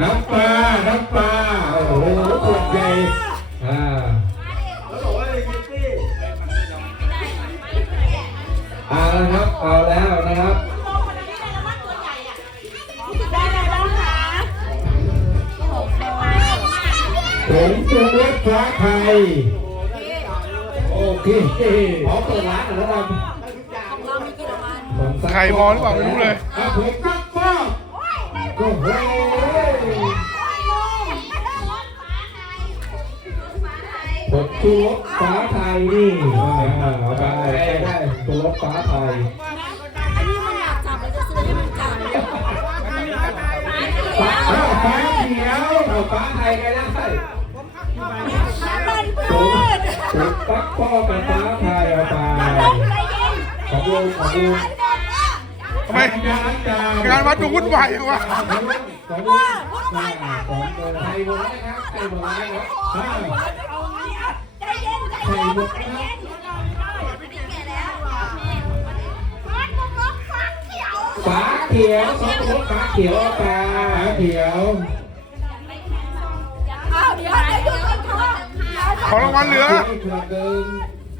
น้ำปลาน้ำปลาโอ้โหขวดใหญ่อ่าแล้วบอกว่าเลยกินตี้เอาแล้วครับเอาแล้วนะครับได้ไหมบ้างคะผมปรุงรสฟ้าไทยโอเคพร้อมเปิดร้านแล้วครับเรามีกี่รางวัลผมสั่งไข่พอหรือเปล่าไม่รู้เลยอะผมกักฟ้าโอ้โห ผมชูรสฟ้าไทยนี่เอาไปได้ชูรสฟ้าไทยอันนี้มันอยากจับเราจะซื้อให้มันจับฟ้าฟ้าฟ้าเขียวฟ้าไทยก็ได้มันพืชถูกปักป้อกับฟ้าไทยเอาไปของลุงของลุงทำไมงานจานงานวัดดูวุ่นวายจังวะของลุงของลุงอ่าของไทยหมดแล้วนะครับไทยหมดแล้วครับ ใจเย็นใจไทยเย็นหมวเย็นแก่แล้วมันมันรถฟักเขียวฟ้าเขียวสองรถฟ้าเขียวเอาไปฟ้าเขียวอ้าเขียวขอรางวัลเหลือขวดเดิม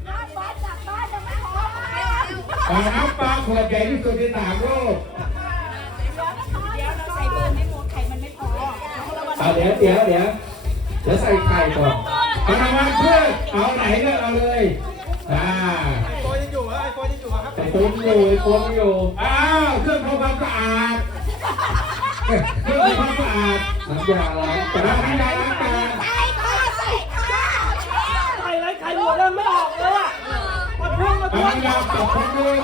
บ้านบ้าจากบ้านยังไม่พออ่าน้ำปลาขวดใหญ่ที่สุดในสามโลกเดี๋ยวเราใส่เบอร์ไม่หมดไข่มันไม่พอเอาเดี๋ยวเดี๋ยวเดี๋ยวเดี๋ยวใส่ไข่ก่อน เอาน้ำมันเพื่อเอาไหนเลือกเอาเลยอ่าไอโฟนยังอยู่เหรอไอโฟนยังอยู่เหรอครับไอ้คนอยู่ไอ้คนอยู่อ้าวเครื่องทำความสะอาดเครื่องทำความสะอาดน้ำยาล้างจานน้ำยาล้างจานใส่ค่ะใส่ค่ะไข่ไรไข่หมดแล้วไม่ออกเลยอะมาทวงมาทวงน้ำยาปรับพัดลม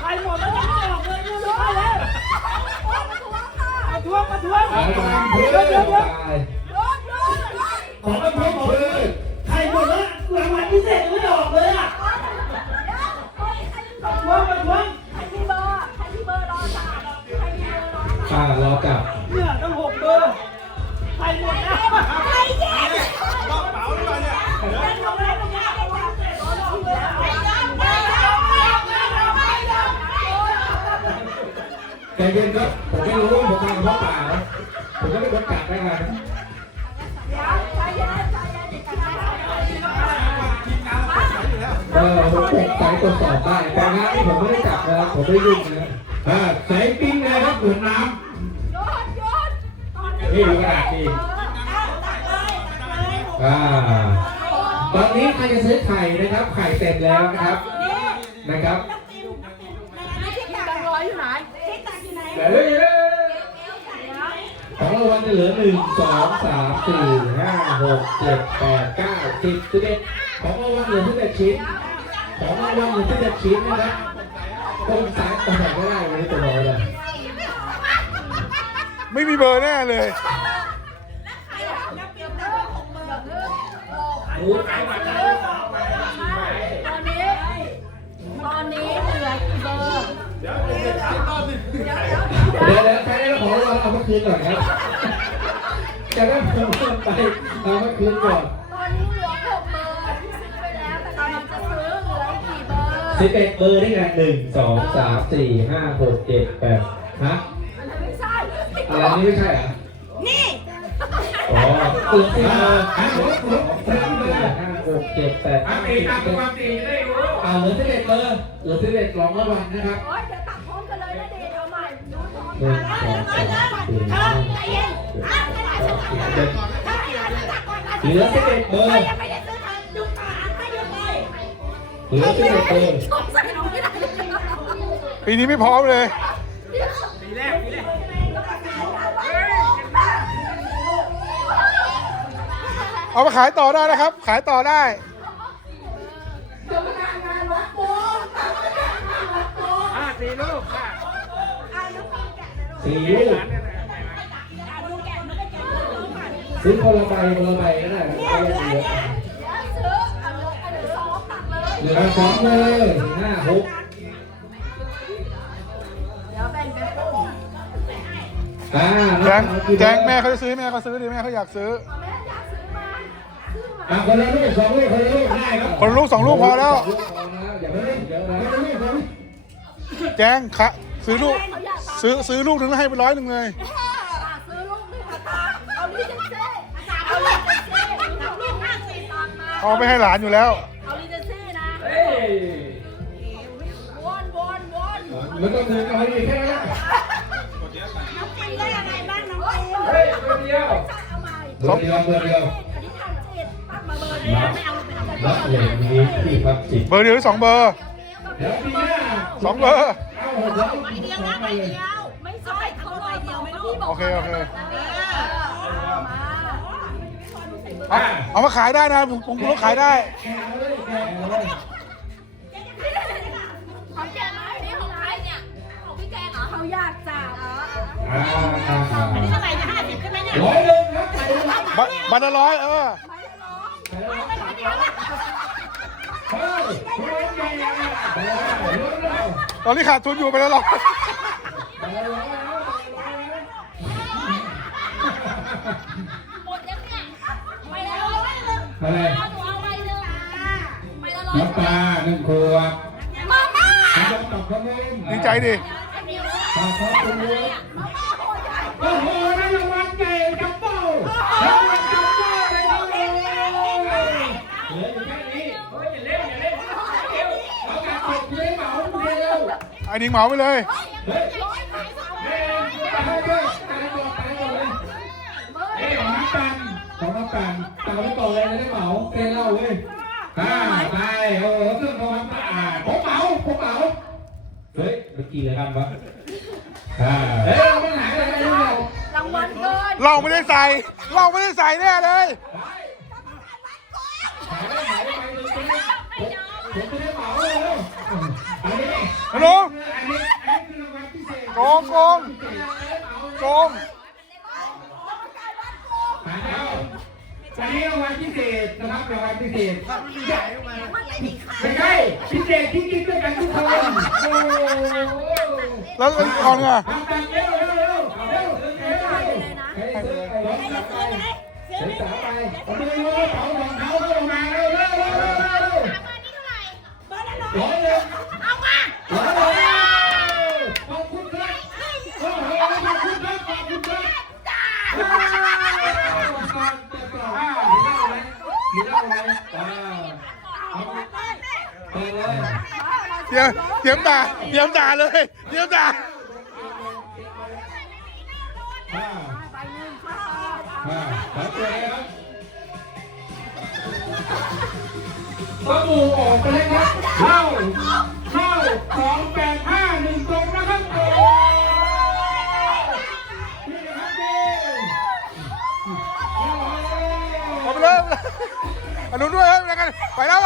ไข่หมดแล้วยังไม่ออกเลยเนี่ยไม่ได้แล้วมาทวงมาทวงเอาน้ำพืชเดี๋ยวเดี๋ยว เย็นครับผมไม่รู้ผมทำเพราะป่านะผมก็เป็นคนจับได้ไงเดี๋ยวใจเย็นใจเย็นใจเออผมปกสายตรวจสอบได้แต่งานนี้ผมไม่ได้จับนะครับผมไม่ได้ยุ่งนะอ่าใส่ปิ้งเลยครับเหมือนน้หยุดยุดำนี่ดูกระดาษดีอ่าตอนนี้ใครจะซื้อไข่นะครับ ไข่เต็มแล้วนะครับนะครับ ตักอยู่ไหนเดี๋ยวเดี๋ยวเดี๋ยวของรางวัลจะเหลือหนึ่งสองสามสี่ห้าหกเจ็ดแปดเก้าสิบสิบเอ็ดของรางวัลเหลือที่แต่ชิ้นของรางวัลเหลือที่แต่ชิ้นนะครับต้นสายตลอดไม่ได้วันนี้ตัวน้อยเลยไม่มีเบอร์แน่เลยหมูขายมาแคืนก่อนครับจะได้เพิ่มเติมไปเอามาคืนก่อนตอนนี้เหลือหกเบอร์ที่ซื้อไปแล้วแต่กำลังจะซื้อเหลืออีกกี่เบอร์สิบเอ็ดเบอร์ได้ไงหนึ่งสองสามสี่ห้าหกเจ็ดแปดฮะอันนั้นไม่ใช่อะไรนี่ไม่ใช่เหรอนี่อ๋อตึกเออห้าหกหกเจ็ดแปดห้าหกเจ็ดแปดทำตีตามความตีจะได้รู้ อ่าเหลือสิบเอ็ดเบอร์เหลือสิบเอ็ดกล่องละวันนะครับโอ๊ยเดี๋ยวตักพร้อมกันเลยนะเดชเอาใหม่ดูพร้อมหนึ่กังนสองสามสี่เอห้าอหกใจเย็นอะกระดาษฉันตักก่อนนะกระดาษฉันตักก่อนนะเหลือสิบเอ็ดเบอร์ ยังไม่ได้ซื้อทันดูก่อนให้ดูไปเหลือสิบเอ็ดเบอร์ชอบใส่หนูไม่ได้เลยปีนี้ไม่พร้อมเลย ปีแรกปีแรกเอามาขายต่อได้นะครับ ขายต่อได้ สี่ลูกค่ะสี่ลูกซื้อคนละใบคนละใบก็ได้ไม่ต้องเยอะเหลือสองเลยห้าหกอ่าแจ้งแจ้งแม่เขาจะซื้อแม่เขาซื้อดิแม่เขาอยากซื้ออะคนละลูกสองลูกคนละลูกได้ครับคนละลูกสองลูกพอแล้ว แจ้งคะซื้อลูก ซื้อซื้อลูกหนึ่งให้ไปร้อยหนึ่งเลย ซื้อลูกหนึ่งค่ะตาเอาลิเจนเซ่เอาลิเจนเซ่เอลูกห้าสี่ตอนมาเอาไปให้หลานอยู่แล้ว เอาลิเจนเซ่นะเฮ้ยวนวนวนแล้วก็เธอเอาให้แค่นั้นน้องปิงได้อะไรบ้างน้องปิงเฮ้ยเดียวเบอร์เดียวเบอร์เดียวเบอร์เดียวไม่เอาไม่เอร์เดียวเบอร์เดียวสองเบอร์ สองเบอร์เอาหกร้อยใบเดียวนะใบเดียว ไม่ใช่เขาใบเดียวไม่รู้โอเคโอเคมาเอาเอามาขายได้นะผมผมรู้ขายได้แกเอาเลยแกเอาเลยของแกไหมนี่ของใครเนี่ยของพี่แจงเหรอเขาอยากจับอ่าอ่าอ่าเท่าไหร่จะห้าสิบขึ้นไหมเนี่ยร้อยหนึ่งครับไปเลยครับบัตรบัตรละร้อยเออเฮ้ยร้อยใหญ่อะไป ตอนนี้ขาดทุนอยู่ไปละร้อยไปเลยร้อยแล้วหมดแล้วเนี่ยไปแล้วร้อยหนึ่งอะไรเอาหนูเอาไปหนึ่งไปละร้อยน้ำปลาหนึ่งขวดมาม่าน้ำต้มตับขนดีใจดิปลาทอดตัวนี้โอ้โหนั่นรางวัลใหญ่จัมโบ้รางวัลจัมโบ้เลยครับเหลืออยู่แค่นี้ เฮ้ยอย่าเล่นอย่าเล่นเร็ว เอาการตบเลี้ยงเหมาเร็ว ไอ้นิงเหมาไปเลยเฮ้ยตายด้วยตายก่อนตายก่อนเลยเอ้ยของน้ำตันตันไม่ต่อเลยนะได้เหมาเต้นเล่าเว้ยอ่าไปโอ้โหเครื่องทำความสะอาดผมเหมาผมเหมาเฮ้ยเมื่อกี้เลยครับวะอ่าเฮ้ยเราไม่หายอะไรไม่รู้เรารางวัลเกินเราไม่ได้ใส่ เราไม่ได้ใส่แน่เลยผมผมไม่ได้เหมาเลยอันนี้ฮัลโหล อันนี้อันนี้คือรางวัลพิเศษ โกงโกงโก งหายแล้วอันนี้รางวัลพิเศษนะครับรางวัลพิเศษใหญ่ออกไม่ใช่พิเศษที่กินด้วยกันทุกคนโอ้โหแล้วไอ้ออนไงทำตามเร็วเร็วเร็วเร็วเร็วเร็วให้ซื้อไปรถกลับไปเสียสาวไปเอาไปเลยเป๋าของเขาเขาลงมาเร็วเร็วเร็วเร็วเร็วร้อยเลย เอามา ร้อยเลยขอบคุณครับโอ้โหขอบคุณครับขอบคุณครับมีเหล้าไหมมีเหล้าไหมอ่าเอาไปเลย เตรียมเตรียมด่าเตรียมด่าเลยเตรียมด่าอ่าอ่าขอบคุณครับสบู่ออกไปเลยครับ เข้า เข้าสองแปดห้าหนึ่งตรงนะครับโอ้นี่นะครับนี่โอ้โหเอาไปเลยอนุด้วยครับแล้วกันไปแล้ว